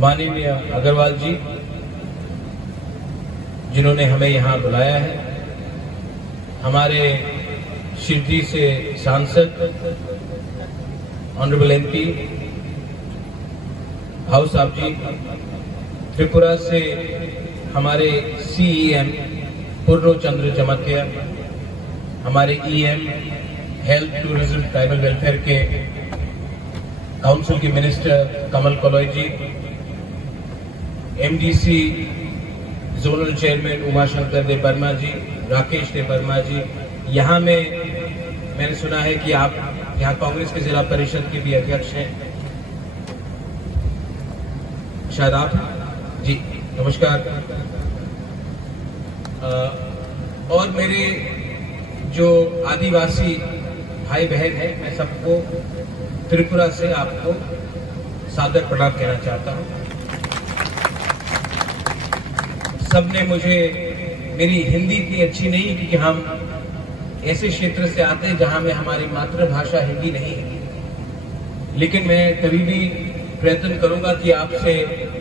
माननीय अग्रवाल जी, जिन्होंने हमें यहाँ बुलाया है, हमारे शिरडी से सांसद ऑनरेबल एमपी हाउस साहब जी, त्रिपुरा से हमारे सीईएम पूर्ण चंद्र चमकिया, हमारे EM health tourism tribal welfare के काउंसिल के मिनिस्टर कमल कलोई जी, एमडीसी जोनल चेयरमैन उमाशंकर देव वर्मा जी, राकेश देव वर्मा जी, यहाँ में मैंने सुना है कि आप यहाँ कांग्रेस के जिला परिषद के भी अध्यक्ष हैं, शायद आप जी, नमस्कार। और मेरे जो आदिवासी भाई बहन हैं, मैं सबको त्रिपुरा से आपको सादर प्रणाम कहना चाहता हूँ। सबने मुझे, मेरी हिंदी इतनी अच्छी नहीं क्योंकि हम ऐसे क्षेत्र से आते हैं जहां में हमारी मातृभाषा हिंदी नहीं है, लेकिन मैं कभी भी प्रयत्न करूंगा कि आपसे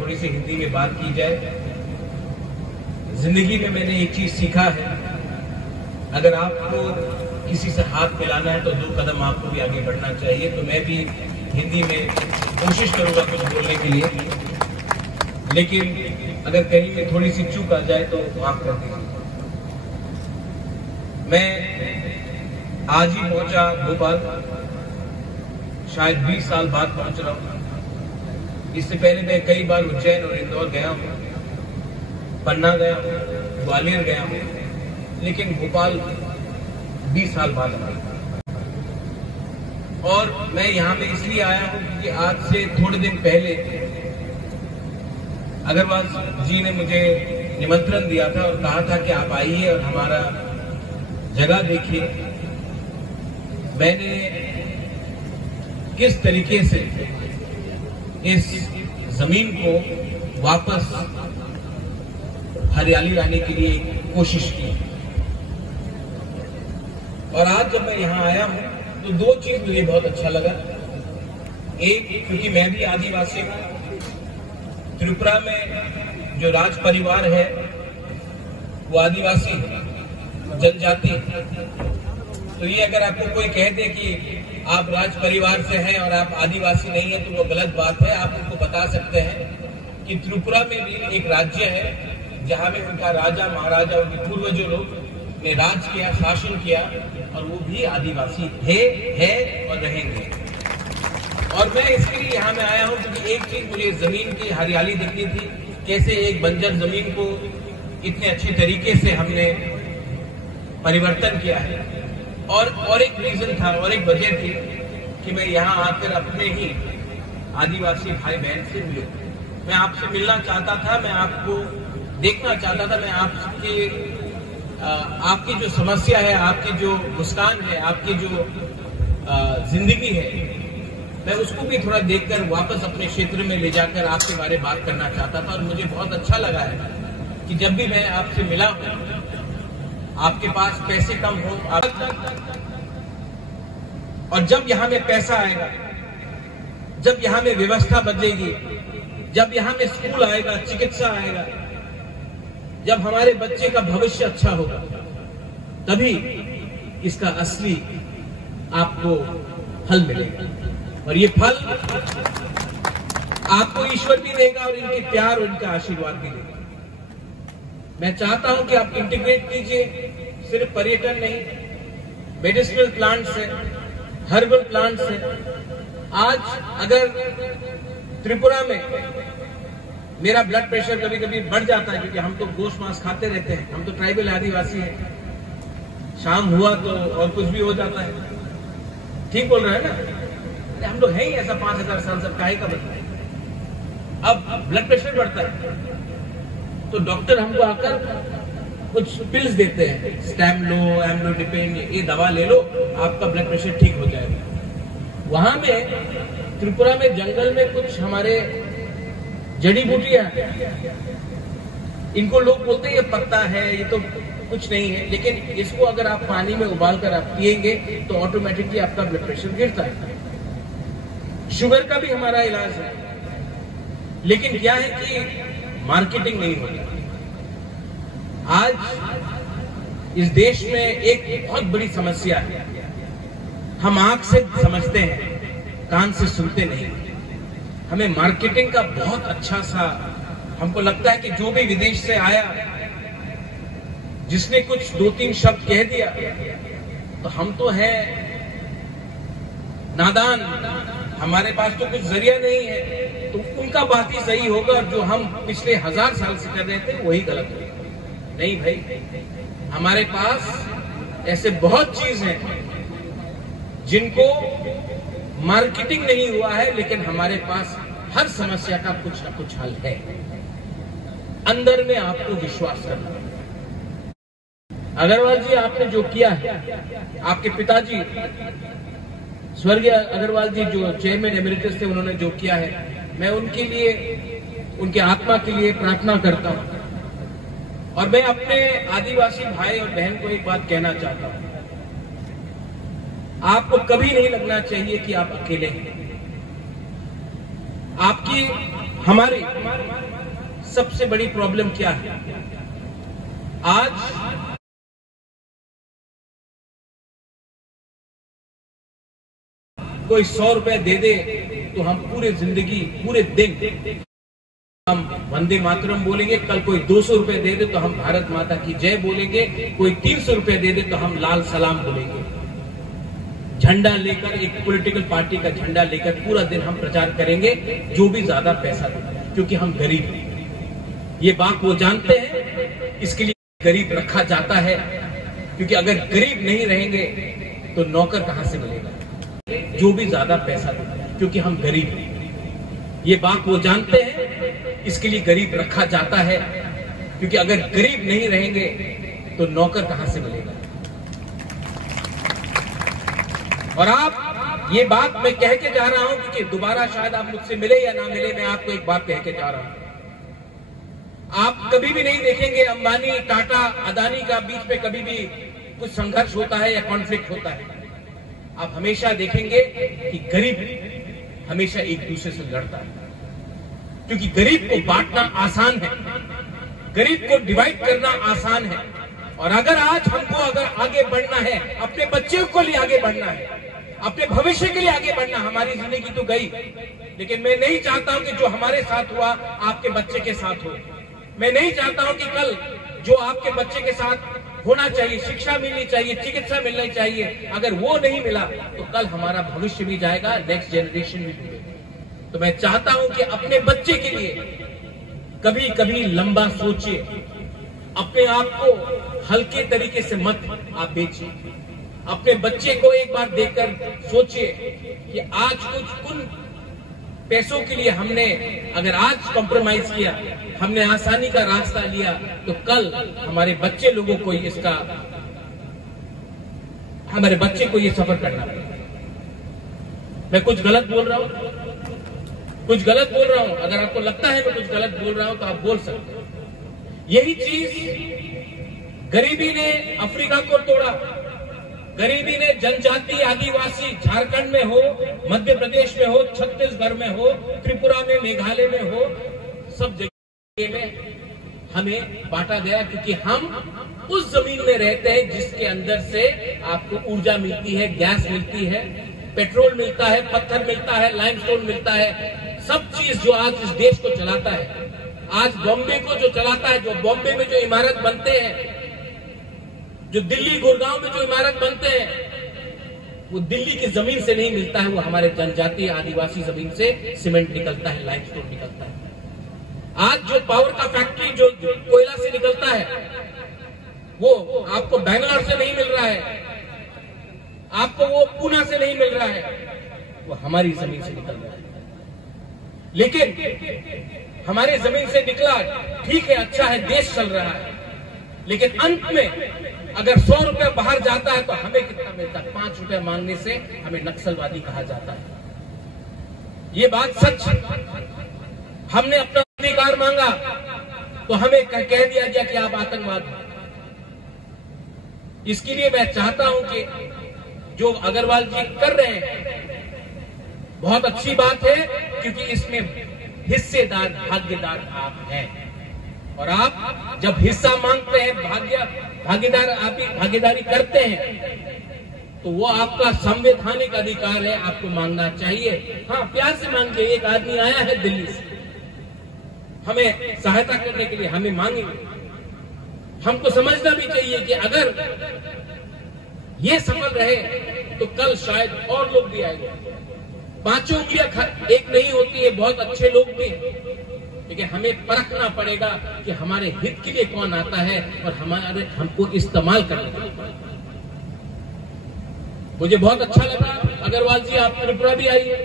थोड़ी सी हिंदी में बात की जाए। जिंदगी में मैंने एक चीज सीखा है, अगर आपको किसी से हाथ मिलाना है तो 2 कदम आपको भी आगे बढ़ना चाहिए। तो मैं भी हिंदी में कोशिश करूंगा कुछ बोलने के लिए, लेकिन अगर कहीं में थोड़ी सी चूक आ जाए तो माफ कर दीजिए। मैं आज ही पहुंचा भोपाल, शायद 20 साल बाद पहुंच रहा हूं। इससे पहले मैं कई बार उज्जैन और इंदौर गया हूं, पन्ना गया हूं, ग्वालियर गया हूं, लेकिन भोपाल 20 साल बाद आया। और मैं यहाँ पे इसलिए आया हूं क्योंकि आज से थोड़े दिन पहले अग्रवाल जी ने मुझे निमंत्रण दिया था और कहा था कि आप आइए और हमारा जगह देखिए। मैंने किस तरीके से इस जमीन को वापस हरियाली लाने के लिए कोशिश की, और आज जब मैं यहाँ आया हूँ तो 2 चीज मुझे बहुत अच्छा लगा। एक, क्योंकि मैं भी आदिवासी हूँ, त्रिपुरा में जो राज परिवार है वो आदिवासी जनजाति, तो ये अगर आपको कोई कह दे कि आप राज परिवार से हैं और आप आदिवासी नहीं है तो वो गलत बात है। आप उनको बता सकते हैं कि त्रिपुरा में भी एक राज्य है जहां में उनका राजा महाराजा, उनके पूर्वजों लोग ने राज किया, शासन किया, और वो भी आदिवासी थे, है और रहेंगे। और मैं इसके लिए यहाँ में आया हूँ क्योंकि एक चीज मुझे जमीन की हरियाली दिखती थी, कैसे एक बंजर जमीन को इतने अच्छे तरीके से हमने परिवर्तन किया है। और एक रीजन था और एक वजह थी कि मैं यहाँ आकर अपने ही आदिवासी भाई बहन से मिलूं। मैं आपसे मिलना चाहता था, मैं आपको देखना चाहता था, मैं आपकी जो समस्या है, आपकी जो मुस्कान है, आपकी जो जिंदगी है, मैं उसको भी थोड़ा देखकर वापस अपने क्षेत्र में ले जाकर आपके बारे में बात करना चाहता था। और मुझे बहुत अच्छा लगा है कि जब भी मैं आपसे मिला हूं, आपके पास पैसे कम हो, और जब यहाँ में पैसा आएगा, जब यहाँ में व्यवस्था बदलेगी, जब यहाँ में स्कूल आएगा, चिकित्सा आएगा, जब हमारे बच्चे का भविष्य अच्छा होगा, तभी इसका असली आपको फल मिलेगा। और ये फल आपको ईश्वर भी देगा और इनके प्यार और इनका आशीर्वाद भी देगा। मैं चाहता हूं कि आप इंटीग्रेट कीजिए, सिर्फ पर्यटन नहीं, मेडिसिनल प्लांट्स है, हर्बल प्लांट्स है। आज अगर त्रिपुरा में मेरा ब्लड प्रेशर कभी कभी बढ़ जाता है, क्योंकि हम तो गोश्त मांस खाते रहते हैं, हम तो ट्राइबल आदिवासी हैं, शाम हुआ तो और कुछ भी हो जाता है, ठीक बोल रहे हैं ना? हम लोग हैं ही ऐसा, 5000 साल सब काहे का बनता है। अब ब्लड प्रेशर बढ़ता है तो डॉक्टर हमको आकर कुछ पिल्स देते हैं, स्टैमलो, एम्लोडिपिन, ये दवा ले लो, आपका ब्लड प्रेशर ठीक हो जाएगा। वहां में त्रिपुरा में जंगल में कुछ हमारे जड़ी बूटियां, इनको लोग बोलते हैं ये पत्ता है, ये तो कुछ नहीं है, लेकिन इसको अगर आप पानी में उबाल कर आप पिएंगे तो ऑटोमेटिकली आपका ब्लड प्रेशर गिरता है। शुगर का भी हमारा इलाज है, लेकिन क्या है कि मार्केटिंग नहीं होता। आज इस देश में एक बहुत बड़ी समस्या है, हम आंख से समझते हैं, कान से सुनते नहीं। हमें मार्केटिंग का बहुत अच्छा सा, हमको लगता है कि जो भी विदेश से आया, जिसने कुछ 2-3 शब्द कह दिया तो हम तो है नादान, हमारे पास तो कुछ जरिया नहीं है, तो उनका बात ही सही होगा, जो हम पिछले 1000 साल से कर रहे थे वही गलत होगा। नहीं भाई, हमारे पास ऐसे बहुत चीज हैं जिनको मार्केटिंग नहीं हुआ है, लेकिन हमारे पास हर समस्या का कुछ ना कुछ हल है। अंदर में आपको विश्वास करना है। अग्रवाल जी, आपने जो किया है, आपके पिताजी स्वर्गीय अग्रवाल जी जो चेयरमैन एमिरेटस थे, उन्होंने जो किया है, मैं उनके लिए, उनके आत्मा के लिए प्रार्थना करता हूं। और मैं अपने आदिवासी भाई और बहन को एक बात कहना चाहता हूं, आपको कभी नहीं लगना चाहिए कि आप अकेले हैं। आपकी, हमारी सबसे बड़ी प्रॉब्लम क्या है? आज कोई 100 रुपए दे दे तो हम पूरे जिंदगी, पूरे दिन हम वंदे मातरम बोलेंगे, कल कोई 200 रुपए दे दे तो हम भारत माता की जय बोलेंगे, कोई 300 रुपए दे दे तो हम लाल सलाम बोलेंगे। झंडा लेकर, एक पॉलिटिकल पार्टी का झंडा लेकर पूरा दिन हम प्रचार करेंगे, जो भी ज्यादा पैसा दे, क्योंकि हम गरीब हैं। ये बात वो जानते हैं, इसके लिए गरीब रखा जाता है, क्योंकि अगर गरीब नहीं रहेंगे तो नौकर कहां से मिलेगा, जो भी ज्यादा पैसा दे, क्योंकि हम गरीब हैं। ये बात वो जानते हैं, इसके लिए गरीब रखा जाता है, क्योंकि अगर गरीब नहीं रहेंगे तो नौकर कहां से मिलेगा। और आप, ये बात मैं कह के जा रहा हूं, क्योंकि दोबारा शायद आप मुझसे मिले या ना मिले, मैं आपको एक बात कह के जा रहा हूं। आप कभी भी नहीं देखेंगे अंबानी, टाटा, अदानी का बीच में कभी भी कुछ संघर्ष होता है या कॉन्फ्लिक्ट होता है। आप हमेशा देखेंगे कि गरीब हमेशा एक दूसरे से लड़ता है, क्योंकि गरीब को बांटना आसान है, गरीब को डिवाइड करना आसान है। और अगर आज हमको अगर आगे बढ़ना है, अपने बच्चों को लिए आगे बढ़ना है, अपने भविष्य के लिए आगे बढ़ना, हमारी जिंदगी तो गई, लेकिन मैं नहीं चाहता हूं कि जो हमारे साथ हुआ आपके बच्चे के साथ हो। मैं नहीं चाहता हूं कि कल जो आपके बच्चे के साथ होना चाहिए, शिक्षा मिलनी चाहिए, चिकित्सा मिलनी चाहिए, अगर वो नहीं मिला तो कल हमारा भविष्य भी जाएगा, नेक्स्ट जनरेशन भी डूबेगा। तो मैं चाहता हूं कि अपने बच्चे के लिए कभी कभी लंबा सोचिए, अपने आप को हल्के तरीके से मत आप बेचिए। अपने बच्चे को एक बार देखकर सोचिए कि आज कुछ उन पैसों के लिए हमने अगर आज कॉम्प्रोमाइज किया, हमने आसानी का रास्ता लिया, तो कल हमारे बच्चे लोगों को इसका, हमारे बच्चे को ये सफर करना पड़ेगा। मैं कुछ गलत बोल रहा हूं, कुछ गलत बोल रहा हूं, अगर आपको लगता है मैं कुछ गलत बोल रहा हूं तो आप बोल सकते हैं। यही चीज गरीबी ने अफ्रीका को तोड़ा, गरीबी ने जनजाति, आदिवासी, झारखंड में हो, मध्य प्रदेश में हो, छत्तीसगढ़ में हो, त्रिपुरा में, मेघालय में हो, सब जगह में हमें बांटा गया, क्योंकि हम उस जमीन में रहते हैं जिसके अंदर से आपको ऊर्जा मिलती है, गैस मिलती है, पेट्रोल मिलता है, पत्थर मिलता है, लाइमस्टोन मिलता है, सब चीज जो आज इस देश को चलाता है। आज बॉम्बे को जो चलाता है, जो बॉम्बे में जो इमारत बनते हैं, जो दिल्ली गुड़गांव में जो इमारत बनते हैं, वो दिल्ली की जमीन से नहीं मिलता है, वो हमारे जनजातीय आदिवासी जमीन से सीमेंट निकलता है, लाइमस्टोन निकलता है। आज जो पावर का फैक्ट्री जो कोयला से निकलता है, वो आपको बैंगलोर से नहीं मिल रहा है, आपको वो पूना से नहीं मिल रहा है, वो हमारी जमीन से निकल रहा है। लेकिन हमारे जमीन से निकला, ठीक है, अच्छा है, देश चल रहा है, लेकिन अंत में अगर 100 रुपए बाहर जाता है तो हमें कितना मिलता है? 5 रुपए मांगने से हमें नक्सलवादी कहा जाता है। ये बात सच है। हमने अपना अधिकार मांगा तो हमें कह दिया गया कि आप आतंकवादी हैं। इसके लिए मैं चाहता हूं कि जो अग्रवाल जी कर रहे हैं बहुत अच्छी बात है, क्योंकि इसमें हिस्सेदार भागीदार आप हैं। और आप जब हिस्सा मांगते हैं, भागीदारी करते हैं, तो वो आपका संवैधानिक अधिकार है, आपको मांगना चाहिए। हाँ, प्यार से मांगिए। एक आदमी आया है दिल्ली से हमें सहायता करने के लिए, हमें मांगेंगे। हमको समझना भी चाहिए कि अगर ये सफल रहे तो कल शायद और लोग भी आएंगे। 5 उंगलियां एक नहीं होती है, बहुत अच्छे लोग भी, लेकिन हमें परखना पड़ेगा कि हमारे हित के लिए कौन आता है और हमको इस्तेमाल करना। मुझे बहुत अच्छा लगा अग्रवाल जी, आप त्रिपुरा भी आइए।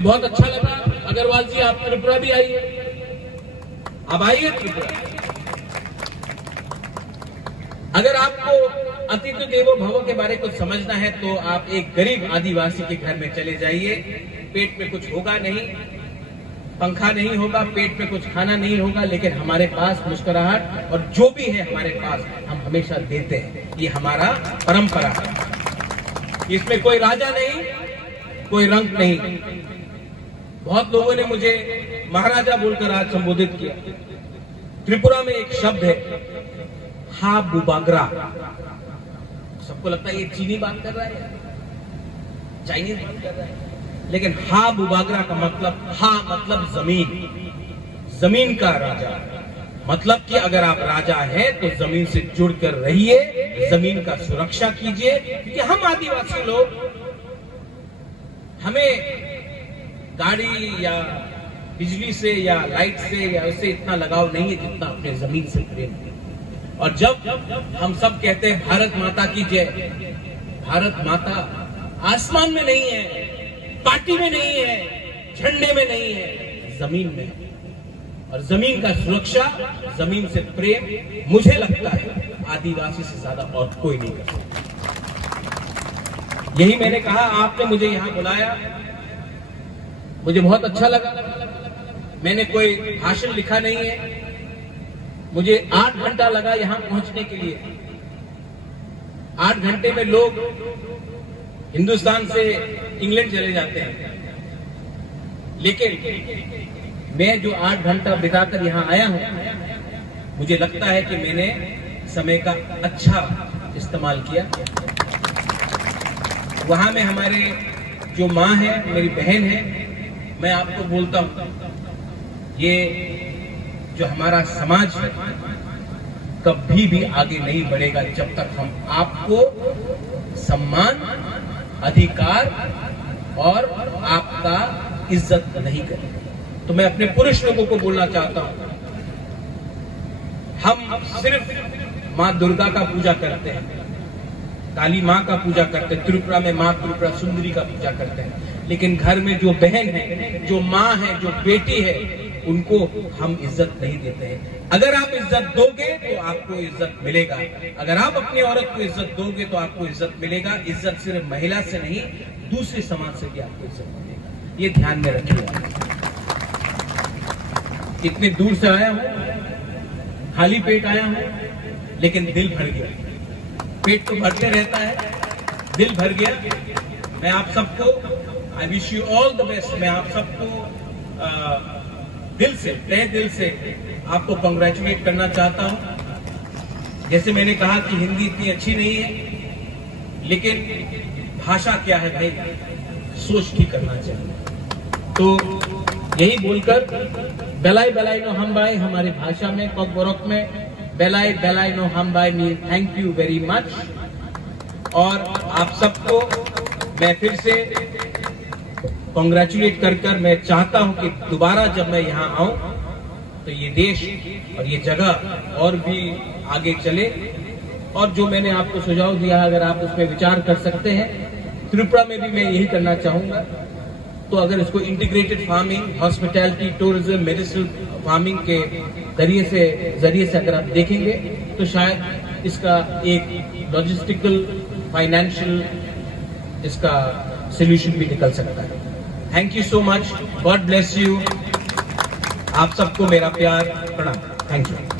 बहुत अच्छा लगा अग्रवाल जी, आप त्रिपुरा भी आइए। अब आइए त्रिपुरा। अगर आपको अतिथि देवो भव के बारे में कुछ समझना है तो आप एक गरीब आदिवासी के घर में चले जाइए। पेट में कुछ होगा नहीं, पंखा नहीं होगा, पेट में कुछ खाना नहीं होगा, लेकिन हमारे पास मुस्कुराहट और जो भी है हमारे पास हम हमेशा देते हैं। ये हमारा परंपरा है। इसमें कोई राजा नहीं, कोई रंग नहीं। बहुत लोगों ने मुझे महाराजा बोलकर आज संबोधित किया। त्रिपुरा में एक शब्द है हा बुबागरा। सबको लगता है ये चीनी बात कर रहा है, चाइनीज बात कर रहा है, लेकिन हा बुबागरा का मतलब, हा मतलब जमीन, जमीन का राजा। मतलब कि अगर आप राजा हैं तो जमीन से जुड़कर रहिए, जमीन का सुरक्षा कीजिए। क्योंकि हम आदिवासी लोग, हमें गाड़ी या बिजली से या लाइट से या उससे इतना लगाव नहीं है जितना अपने जमीन से प्रेम है। और जब हम सब कहते हैं भारत माता की जय, भारत माता आसमान में नहीं है, पार्टी में नहीं है, झंडे में नहीं है, जमीन में है। और जमीन का सुरक्षा, जमीन से प्रेम, मुझे लगता है आदिवासी से ज्यादा और कोई नहीं कर सकता। यही मैंने कहा, आपने मुझे यहां बुलाया, मुझे बहुत अच्छा लगा। मैंने कोई भाषण लिखा नहीं है। मुझे 8 घंटा लगा यहां पहुंचने के लिए। 8 घंटे में लोग हिंदुस्तान से इंग्लैंड चले जाते हैं, लेकिन मैं जो 8 घंटा बिताकर यहां आया हूं, मुझे लगता है कि मैंने समय का अच्छा इस्तेमाल किया। वहां में हमारे जो माँ है, मेरी बहन है, मैं आपको बोलता हूं, ये जो हमारा समाज है कभी भी आगे नहीं बढ़ेगा जब तक हम आपको सम्मान, अधिकार और आपका इज्जत नहीं करें। तो मैं अपने पुरुष लोगों को बोलना चाहता हूं, हम सिर्फ माँ दुर्गा का पूजा करते हैं, काली माँ का पूजा करते हैं, त्रिपुरा में माँ त्रिपुरा सुंदरी का पूजा करते हैं, लेकिन घर में जो बहन है, जो माँ है, जो बेटी है, उनको हम इज्जत नहीं देते हैं। अगर आप इज्जत दोगे तो आपको इज्जत मिलेगा। अगर आप अपनी औरत को इज्जत दोगे तो आपको इज्जत मिलेगा। इज्जत सिर्फ महिला से नहीं, दूसरे समाज से भी आपको इज्जत मिलेगा। ये ध्यान में रखिएगा। इतने दूर से आया हूं, खाली पेट आया हूं, लेकिन दिल भर गया। पेट तो भरते रहता है, दिल भर गया। मैं आप सबको, I wish you all the best. मैं आप सबको दिल से, तहे दिल से आपको कांग्रेचुलेट करना चाहता हूं। जैसे मैंने कहा कि हिंदी इतनी अच्छी नहीं है, लेकिन भाषा क्या है भाई, सोच ठीक करना चाहिए। तो यही बोलकर बेलाई बेलाई नो हम बाई, हमारी भाषा में कॉकबोरक में बेलाई बेलाई नो हम by mean thank you very much. और आप सबको मैं फिर से कांग्रेचुलेट कर मैं चाहता हूं कि दोबारा जब मैं यहां आऊं तो ये देश और ये जगह और भी आगे चले। और जो मैंने आपको सुझाव दिया, अगर आप उस पर विचार कर सकते हैं, त्रिपुरा में भी मैं यही करना चाहूंगा। तो अगर इसको integrated farming, hospitality, tourism, medicine farming के जरिए से अगर आप देखेंगे तो शायद इसका एक लॉजिस्टिकल, फाइनेंशियल इसका सोल्यूशन भी निकल सकता है। Thank you so much, God bless you. आप सबको मेरा प्यार, प्रणाम। Thank you.